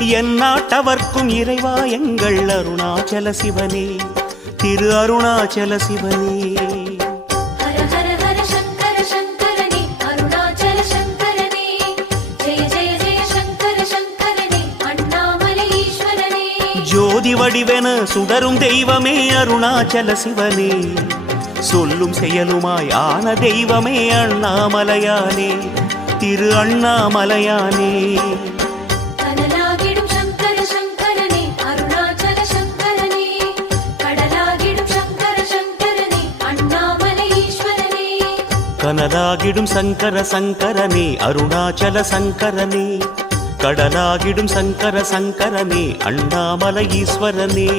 எந்நாட்டவர்க்கும் இறைவா எங்கள் அருணாச்சல சிவனே, திரு அருணாச்சல சிவனே. ஹர ஹர ஹர சங்கர சங்கரனே, அருணாச்சல சங்கரனே, ஜெய ஜெய ஜெய சங்கர சங்கரனே, அண்ணாமலை ஈஸ்வரனே. ஜோதி வடிவென சுடரும் தெய்வமே அருணாச்சல சிவனே, சொல்லும் செயலுமாய் ஆன தெய்வமே அண்ணாமலையானே, திரு அண்ணாமலையானே. கனலாகிடும் சங்கர சங்கரனே, அருணாச்சல சங்கரனே, கடலாகிடும் சங்கர சங்கரனே, அண்ணாமலை ஈஸ்வரனே. கனலாகிடும் சங்கர சங்கரனே, அருணாச்சல சங்கரனே, கடலாகிடும் சங்கர சங்கரனே, அண்ணாமலை ஈஸ்வரனே.